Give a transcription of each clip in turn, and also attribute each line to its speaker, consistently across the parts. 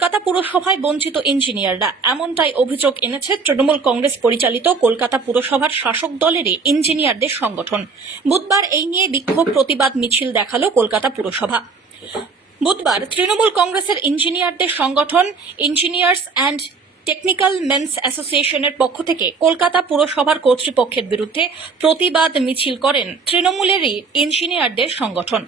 Speaker 1: কলকাতা পুরসভায় বঞ্চিত ইঞ্জিনিয়াররা। এমনটাই অভিযোগ এনেছে তৃণমূল কংগ্রেস পরিচালিত কলকাতা পুরসভার শাসক দলেরই ইঞ্জিনিয়ারদের সংগঠন। বুধবার এই নিয়ে বিক্ষোভ প্রতিবাদ মিছিল দেখাল কলকাতা পুরসভা। বুধবার তৃণমূল কংগ্রেসের ইঞ্জিনিয়ারদের সংগঠন ইঞ্জিনিয়ার্স অ্যান্ড টেকনিক্যাল মেন্স অ্যাসোসিয়েশনের পক্ষ থেকে কলকাতা পুরসভার কর্তৃপক্ষের বিরুদ্ধে প্রতিবাদ মিছিল করেন তৃণমূলেরই ইঞ্জিনিয়ারদের সংগঠন।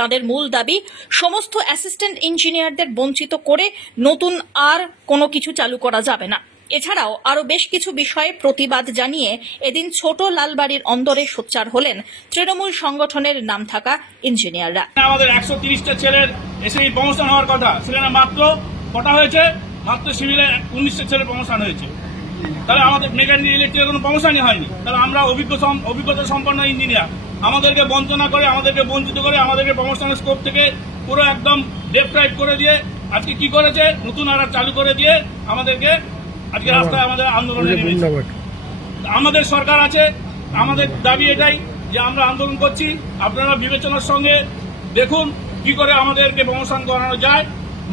Speaker 1: তাদের মূল দাবি, সমস্ত অ্যাসিস্ট্যান্ট ইঞ্জিনিয়ারদের বঞ্চিত করে নতুন আর কোনো কিছু চালু করা যাবে না। এছাড়াও আরও বেশ কিছু বিষয়ে প্রতিবাদ জানিয়ে এদিন ছোট লালবাড়ির অন্দরে সোচ্চার হলেন তৃণমূল সংগঠনের নাম থাকা ইঞ্জিনিয়াররা
Speaker 2: আমাদের একশো তিরিশটা ছেলের এসে প্রমোশন হওয়ার কথা। সেখানে মাত্র কটা হয়েছে? মাত্র সিভিলে উনিশটা ছেলের প্রমোশন হয়েছে। তাহলে আমাদের মেকানিক ইলেকট্রিকের কোনো প্রমোশনই হয়নি। তাহলে আমরা অভিজ্ঞ অভিজ্ঞতা সম্পন্ন ইঞ্জিনিয়ার আমাদেরকে বঞ্চনা করে আমাদেরকে বঞ্চিত করে আমাদেরকে প্রমোশনের স্কোপ থেকে পুরো একদম ডেপ্রাইভ করে দিয়ে আজকে কি করেছে? নতুন আর চালু করে দিয়ে আমাদেরকে আজকে রাস্তায় আমাদের আন্দোলনে আমাদের সরকার আছে আমাদের দাবি এটাই যে আমরা আন্দোলন করছি। আপনারা বিবেচনার সঙ্গে দেখুন কি করে আমাদেরকে প্রমোশন করানো যায়।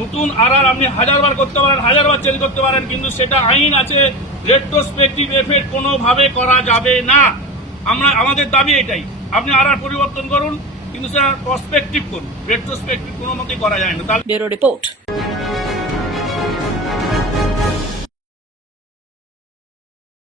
Speaker 2: নতুন আর আপনি হাজারবার করতে পারেন হাজারবার চেঞ্জ করতে পারেন কিন্তু সেটা আইন আছে। রেট্রোস্পেক্টিভ এফেক্ট কোনোভাবে করা যাবে না। আমরা আমাদের দাবি এটাই। আপনি আর আর পরিবর্তন করুন, কিন্তু স্যার প্রসপেক্টিভ করুন রেট্রোস্পেক্টিভ কোনো মতেই করা যায় না। তাহলে
Speaker 1: রিপোর্ট।